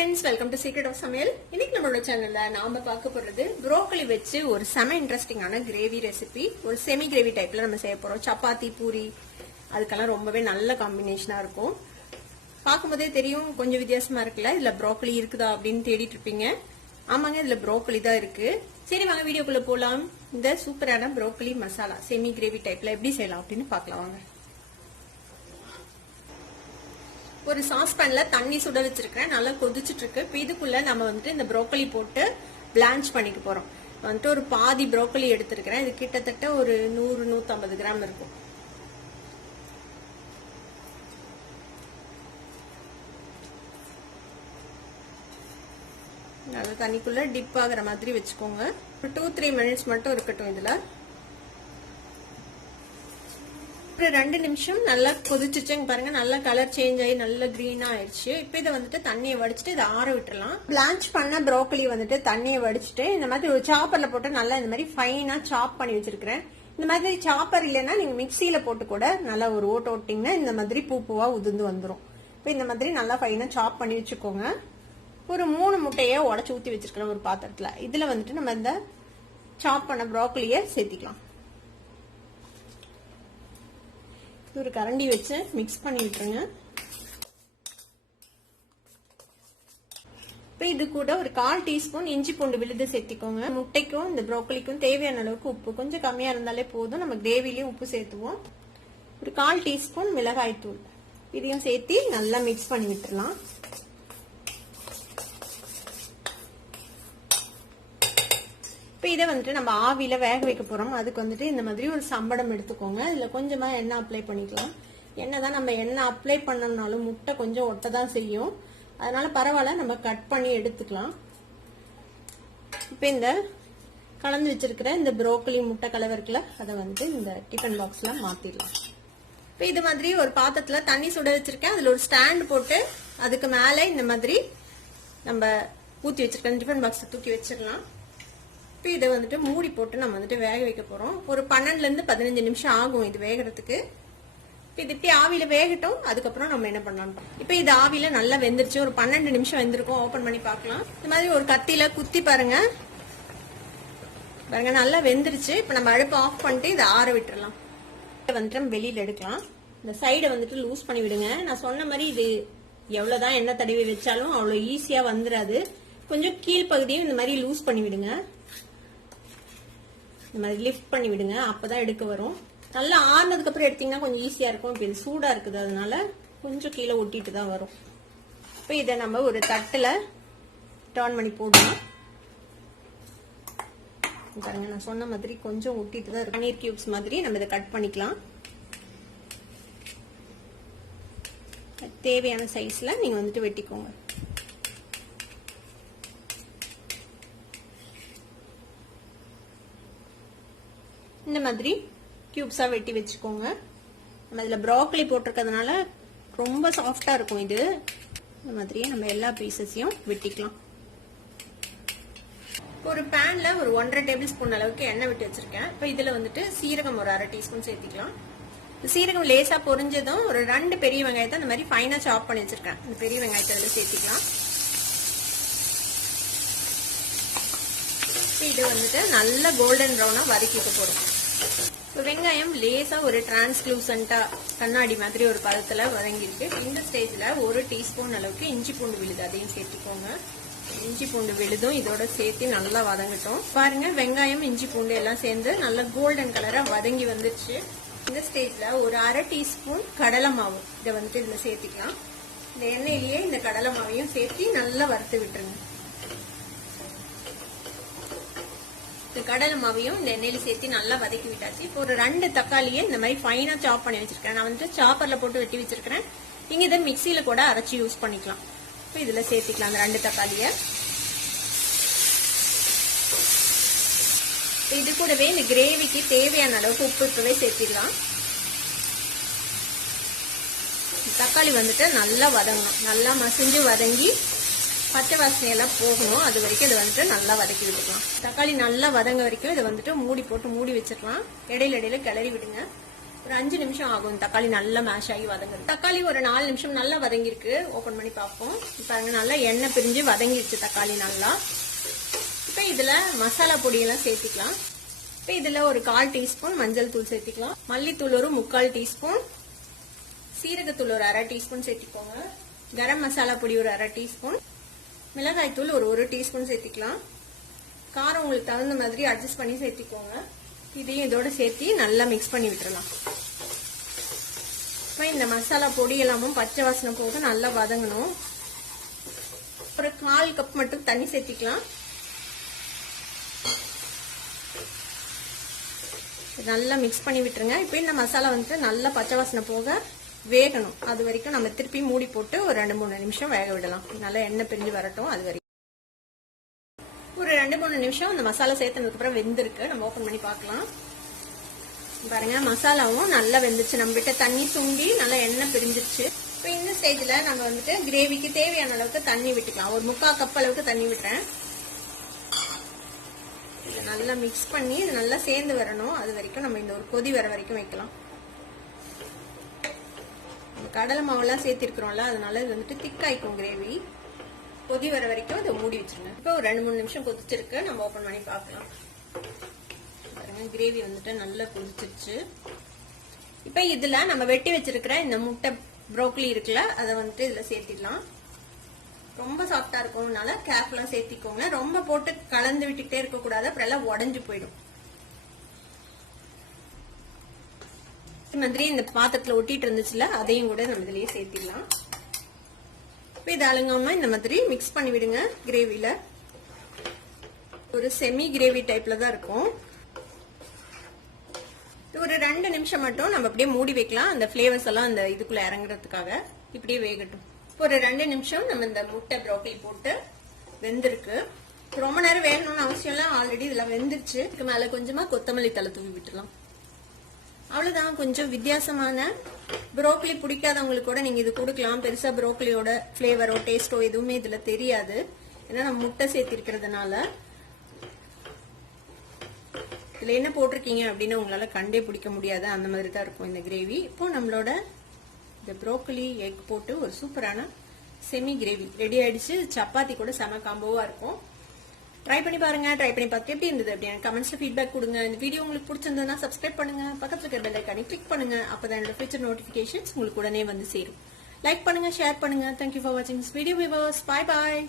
friends, welcome to Secret of Samayal. இன்னைக்கு நம்மளோட சேனல்ல நாம பார்க்க போறது ப்ரோக்கலி வச்சு ஒரு செம இன்ட்ரெஸ்டிங்கான கிரேவி ரெசிபி. ஒரு செமி கிரேவி டைப்ல நம்ம செய்ய போறோம். சப்பாத்தி பூரி அதுக்கெல்லாம் ரொம்பவே நல்ல காம்பினேஷனா இருக்கும். பார்க்கும்போதே தெரியும் கொஞ்சம் வித்தியாசமா இருக்குல்ல. இதுல ப்ரோக்கலி இருக்குதா அப்படின்னு தேடிட்டு இருப்பீங்க. ஆமாங்க, இதுல ப்ரோக்கலி தான் இருக்கு. சரி வாங்க வீடியோக்குள்ள போலாம். இந்த சூப்பரான ப்ரோக்கலி மசாலா செமி கிரேவி டைப்ல எப்படி செய்யலாம் அப்படின்னு பார்க்கலாம் வாங்க. ஒரு சாஸ் பேன்ல தண்ணி சுட வச்சிருக்கேன், நல்லா கொதிச்சுட்டு இருக்கு. இப்போ இதுக்குள்ள நம்ம வந்துட்டு இந்த ப்ரோக்கலி போட்டு பிளான்ச் பண்ணிக்க போறோம். வந்துட்டு ஒரு பாதி ப்ரோக்கலி எடுத்திருக்கிறேன். இது கிட்டத்தட்ட ஒரு 100-150 கிராம் இருக்கும். நல்லா தண்ணிக்குள்ள டிப் ஆகுற மாதிரி வச்சுக்கோங்க. ஒரு 2-3 மினிட்ஸ் மட்டும் இருக்கட்டும். இதுல ஒரு 2 நிமிஷம் நல்லா கொதிச்சுச்சு பாருங்க. நல்லா கலர் சேஞ்ச் ஆகி நல்ல கிரீனா ஆயிடுச்சு. இப்ப இதை வந்துட்டு தண்ணியை வடிச்சிட்டு இதை ஆற விட்டுறலாம். பிளான்ச் பண்ண ப்ரோக்கலி வந்துட்டு தண்ணியை வடிச்சிட்டு இந்த மாதிரி ஒரு சாப்பர்ல போட்டு நல்லா இந்த மாதிரி ஃபைனா சாப் பண்ணி வச்சிருக்கிறேன். இந்த மாதிரி சாப்பர் இல்லைன்னா நீங்க மிக்சியில போட்டு கூட நல்லா ஒரு ஓட்டிங்கன்னா இந்த மாதிரி பூவா உதிர்ந்து வந்துடும். இப்ப இந்த மாதிரி நல்லா ஃபைனா சாப் பண்ணி வச்சுக்கோங்க. ஒரு 3 முட்டையை உடச்சு ஊத்தி வச்சிருக்கிறேன் ஒரு பாத்திரத்துல. இதுல வந்துட்டு நம்ம இந்த சாப் பண்ண ப்ரோக்கலிய சேர்த்திக்கலாம். ஒரு கரண்டி வச்சு மிக்ஸ் பண்ணி விட்டுருங்க. இப்போ இது கூட ஒரு 1/4 டீஸ்பூன் இஞ்சி பூண்டு விழுது சேர்த்திக்கோங்க. முட்டைக்கும் இந்த ப்ரோக்கலிக்கும் தேவையான அளவுக்கு உப்பு கொஞ்சம் கம்மியா இருந்தாலே போதும். நம்ம கிரேவிலையும் உப்பு சேர்த்துவோம். ஒரு 1/4 டீஸ்பூன் மிளகாய் தூள் இதையும் சேர்த்து நல்லா மிக்ஸ் பண்ணி விட்டுறலாம். இப்போ இதை வந்துட்டு நம்ம ஆவியில வேக வைக்க போறோம். அதுக்கு வந்துட்டு இந்த மாதிரி ஒரு சம்படம் எடுத்துக்கோங்க. இதுல கொஞ்சமா எண்ணெய் அப்ளை பண்ணிக்கலாம். எண்ணெய் தான் நம்ம எண்ணெய் அப்ளை பண்ணனாலும் முட்டை கொஞ்சம் ஒட்டதான் செய்யும். அதனால பரவாயில்ல, நம்ம கட் பண்ணி எடுத்துக்கலாம். இப்போ இந்த கலந்து வச்சிருக்கிற இந்த ப்ரோக்கலி முட்டை கலவை இருக்குல்ல, அதை வந்து இந்த டிஃபன் பாக்ஸ்ல மாத்திடலாம். இப்போ இது மாதிரி ஒரு பாத்திரத்துல தண்ணி சுட வச்சிருக்கேன். அதுல ஒரு ஸ்டாண்ட் போட்டு அதுக்கு மேல இந்த மாதிரி நம்ம ஊத்தி வச்சிருக்கேன் டிஃபன் பாக்ஸ் தூக்கி வச்சிடலாம். இப்போ இதை வந்துட்டு மூடி போட்டு நம்ம வந்துட்டு வேக வைக்க போறோம். ஒரு 12-15 நிமிஷம் ஆகும் இது வேகிறதுக்கு. இப்போ இது இப்படி ஆவியில வேகட்டும். அதுக்கப்புறம் நம்ம என்ன பண்ணலாம். இப்போ இது ஆவியில நல்லா வெந்துருச்சு. ஒரு 12 நிமிஷம் வெந்திருக்கும். ஓபன் பண்ணி பார்க்கலாம். இந்த மாதிரி ஒரு கத்தியில குத்தி பாருங்க. பாருங்க நல்லா வெந்துருச்சு. இப்போ நம்ம அடுப்பு ஆஃப் பண்ணிட்டு இதை ஆற விட்டுறலாம். இதை வந்துட்டு நம்ம வெளியில எடுக்கலாம். இந்த சைடை வந்துட்டு லூஸ் பண்ணி விடுங்க. நான் சொன்ன மாதிரி இது எவ்வளவுதான் எண்ணெய் தடவி வச்சாலும் அவ்வளவு ஈஸியா வந்துடாது. கொஞ்சம் கீழ்பகுதியும் இந்த மாதிரி லூஸ் பண்ணி விடுங்க. இந்த மாதிரி லிஃப்ட் பண்ணி விடுங்க. அப்பதான் எடுக்க வரும். நல்லா ஆறுனதுக்கு அப்புறம் எடுத்தீங்கன்னா கொஞ்சம் ஈஸியா இருக்கும். இப்போ இது சூடா இருக்குது, அதனால கொஞ்சம் கீழே ஒட்டிட்டு தான் வரும். இப்போ இதை நம்ம ஒரு தட்டுல டர்ன் பண்ணி போடலாம். பாருங்க, நான் சொன்ன மாதிரி கொஞ்சம் ஒட்டிட்டு தான் இருக்கு. பன்னீர் கியூப்ஸ் மாதிரி நம்ம இதை கட் பண்ணிக்கலாம். தேவையான சைஸ்ல நீங்க வந்துட்டு வெட்டிக்கோங்க. இந்த மாதிரி கியூப்ஸா வெட்டி வச்சுக்கோங்க. நம்ம இதுல ப்ரோக்கலி போட்டிருக்கிறதுனால ரொம்ப சாஃப்டா இருக்கும். இது இந்த மாதிரியே நம்ம எல்லா பீசஸையும் வெட்டிக்கலாம். ஒரு பேன்ல ஒரு 1.5 டேபிள் ஸ்பூன் அளவுக்கு எண்ணெய் விட்டு வச்சிருக்கேன். இப்போ இதுல வந்துட்டு சீரகம் ஒரு 1/2 டீஸ்பூன் சேர்த்திக்கலாம். சீரகம் லேசா பொரிஞ்சதும் ஒரு 2 பெரிய வெங்காயத்தை அந்த மாதிரி ஃபைனா சாப் பண்ணி வச்சிருக்கேன். இந்த பெரிய வெங்காயத்தை இதுல சேர்த்திக்கலாம். இது வந்துட்டு நல்ல கோல்டன் ப்ரௌனா வதக்கிக்க போறோம். வெங்காயம் லேசா ஒரு டிரான்ஸ்லூசண்டா கண்ணாடி மாதிரி ஒரு பதத்துல வதங்கிருக்கு. இந்த ஸ்டேஜ்ல 1 டீஸ்பூன் அளவுக்கு இஞ்சி பூண்டு விழுது அதையும் சேர்த்துக்கோங்க. இஞ்சி பூண்டு விழுதும் இதோட சேர்த்து நல்லா வதங்கட்டும். பாருங்க, வெங்காயம் இஞ்சி பூண்டு எல்லாம் சேர்ந்து நல்ல கோல்டன் கலரா வதங்கி வந்துருச்சு. இந்த ஸ்டேஜ்ல ஒரு 1/2 டீஸ்பூன் கடலை மாவு இதை வந்துட்டு இதுல சேர்த்திக்கலாம். இந்த எண்ணெயிலேயே இந்த கடலை மாவையும் சேர்த்து நல்லா வறுத்து விட்டுருங்க. கடலை மாவையும் இந்த எண்ணெயில சேர்த்து நல்லா வதக்கி விட்டாச்சு. இப்போ ஒரு 2 தக்காளியை இந்த மாதிரி ஃபைனா சாப் பண்ணி வச்சிருக்கேன். நான் வந்துட்டு சாப்பர்ல போட்டு வெட்டி வச்சிருக்கிறேன். நீங்க இதை மிக்சியில கூட அரைச்சி யூஸ் பண்ணிக்கலாம். இப்போ இதுல சேர்த்துக்கலாம் அந்த 2 தக்காளிய. இது கூடவே இந்த கிரேவிக்கு தேவையான அளவுக்கு உப்பு இப்பவே சேர்த்திடலாம். தக்காளி வந்துட்டு நல்லா வதங்கணும். நல்லா மசிஞ்சு வதங்கி பச்சை வாசனையெல்லாம் போகணும். அது வரைக்கும் இதை வந்துட்டு நல்லா வதக்கி விட்டுக்கலாம். தக்காளி நல்லா வதங்க வரைக்கும் இதை வந்துட்டு மூடி போட்டு மூடி வச்சிடலாம். இடையில இடையில கிளறி விடுங்க. ஒரு 5 நிமிஷம் ஆகும் தக்காளி நல்லா மேஷ் ஆகி வதங்குது. தக்காளி ஒரு 4 நிமிஷம் நல்லா வதங்கிருக்கு. ஓபன் பண்ணி பார்ப்போம். பாருங்க நல்லா எண்ணெய் பிரிஞ்சு வதங்கிடுச்சு தக்காளி நல்லா. இப்போ இதுல மசாலா பொடியெல்லாம் சேர்த்திக்கலாம். இப்போ இதுல ஒரு 1/4 டீஸ்பூன் மஞ்சள் தூள் சேர்த்திக்கலாம். மல்லித்தூள் ஒரு 3/4 டீஸ்பூன், சீரகத்தூள் ஒரு 1/2 டீஸ்பூன் சேர்த்திக்கோங்க. கரம் மசாலா பொடி ஒரு 1/2 டீஸ்பூன், மிளகாய் தூள் ஒரு 1 டீஸ்பூன் சேர்த்திக்கலாம். காரம் உங்களுக்கு தகுந்த மாதிரி அட்ஜஸ்ட் பண்ணி சேர்த்திக்கோங்க. இதையும் இதோட சேர்த்து நல்லா மிக்ஸ் பண்ணி விட்டுறலாம். இப்போ இந்த மசாலா பொடி எல்லாமும் பச்சை வாசனை போக நல்லா வதங்கணும். ஒரு 1/4 கப் மட்டும் தண்ணி சேர்த்திக்கலாம். நல்லா மிக்ஸ் பண்ணி விட்டுருங்க. இப்போ இந்த மசாலா வந்துட்டு நல்லா பச்சை வாசனை போக வேகணும். அது வரைக்கும் நம்ம திருப்பி மூடி போட்டு ஒரு 2-3 நிமிஷம் வேக விடலாம். நல்லா எண்ணெய் பிரிஞ்சு வரட்டும். அது வரைக்கும் ஒரு 2-3 நிமிஷம் அந்த மசாலா சேர்த்ததுக்கு அப்புறம் வெந்திருக்கு. நம்ம ஓபன் பண்ணி பார்க்கலாம். பாருங்க மசாலாவும் நல்லா வெந்துச்சு. நம்ம விட்ட தண்ணி சுண்டி நல்லா எண்ணெய் பிரிஞ்சிருச்சு. இப்போ இந்த ஸ்டேஜ்ல நம்ம வந்துட்டு கிரேவிக்கு தேவையான அளவுக்கு தண்ணி விட்டுக்கலாம். ஒரு 3/4 கப் அளவுக்கு தண்ணி விட்டுறேன். இதை நல்லா மிக்ஸ் பண்ணி இது நல்லா சேர்ந்து வரணும். அது வரைக்கும் நம்ம இந்த ஒரு கொதி வர வரைக்கும் வைக்கலாம். கடலை மாவெல்லாம் சேர்த்திருக்கிறோம்ல, அதனால இது வந்துட்டு திக்காய்க்கும் கிரேவி. கொதி வர வரைக்கும் அதை மூடி வச்சிருங்க. இப்போ ஒரு 2-3 நிமிஷம் கொதிச்சிருக்கு. நம்ம ஓபன் பண்ணி பார்க்கலாம். பாருங்க கிரேவி வந்துட்டு நல்லா கொதிச்சிருச்சு. இப்போ இதுல நம்ம வெட்டி வச்சிருக்கிற இந்த முட்டை ப்ரோக்கலி இருக்குல்ல, அதை வந்துட்டு இதுல சேர்த்திடலாம். ரொம்ப சாஃப்டா இருக்கும்னால கேர்ஃபுல்லா சேர்த்திக்கோங்க. ரொம்ப போட்டு கலந்து விட்டுட்டே இருக்க கூடாது, அப்புறம் எல்லாம் உடஞ்சு போயிடும். இந்த மாதிரி இந்த பாத்திரத்துல ஒட்டிட்டு இருந்துச்சுல, அதையும் கூட நம்ம இதுலயே சேர்த்திடலாம். இது அலங்காம இந்த மாதிரி மிக்ஸ் பண்ணி விடுங்க. கிரேவில ஒரு செமி கிரேவி டைப்ல தான் இருக்கும். ஒரு 2 நிமிஷம் மட்டும் நம்ம அப்படியே மூடி வைக்கலாம். அந்த பிளேவர்ஸ் எல்லாம் அந்த இதுக்குள்ள இறங்குறதுக்காக இப்படியே வேகட்டும். ஒரு 2 நிமிஷம் நம்ம இந்த முட்டை ப்ரோக்கலி போட்டு வெந்திருக்கு. ரொம்ப நேரம் வேகணும்னு அவசியம் இல்லை, ஆல்ரெடி இதுல வெந்துருச்சு. இதுக்கு மேல கொஞ்சமா கொத்தமல்லி தலை தூவி விட்டுலாம். அவ்வளவுதான். கொஞ்சம் வித்தியாசமான ப்ரோக்கலி பிடிக்காதவங்களுக்கு கூட நீங்க இது கொடுக்கலாம். பெருசா ப்ரோக்கலியோட பிளேவரோ டேஸ்டோ எதுவுமே இதுல தெரியாது, ஏன்னா நம்ம முட்டை சேர்த்திருக்கிறதுனால. இதுல என்ன போட்டிருக்கீங்க அப்படின்னு உங்களால கண்டே பிடிக்க முடியாது, அந்த மாதிரி தான் இருக்கும் இந்த கிரேவி. இப்போ நம்மளோட இந்த ப்ரோக்கலி எக் போட்டு ஒரு சூப்பரான செமி கிரேவி ரெடி ஆயிடுச்சு. சப்பாத்தி கூட செம காம்போவா இருக்கும். ட்ரை பண்ணி பாருங்க. ட்ரை பண்ணி பார்த்து எப்படி இருந்தது அப்படின்னு கமெண்ட்ஸ்ல ஃபீட்பேக் கொடுங்க. இந்த வீடியோ உங்களுக்கு பிடிச்சிருந்ததுன்னா சப்ஸ்கிரைப் பண்ணுங்க, பக்கத்துல இருக்கிற பெல் ஐகானை கிளிக் பண்ணுங்க. அப்பதான் என்னோட ஃபியூச்சர் நோட்டிபிகேஷன்ஸ் உங்களுக்கு உடனே வந்து சேரும். லைக் பண்ணுங்க, ஷேர் பண்ணுங்க. தேங்க்யூ ஃபார் வாட்சிங் this video viewers. Bye bye.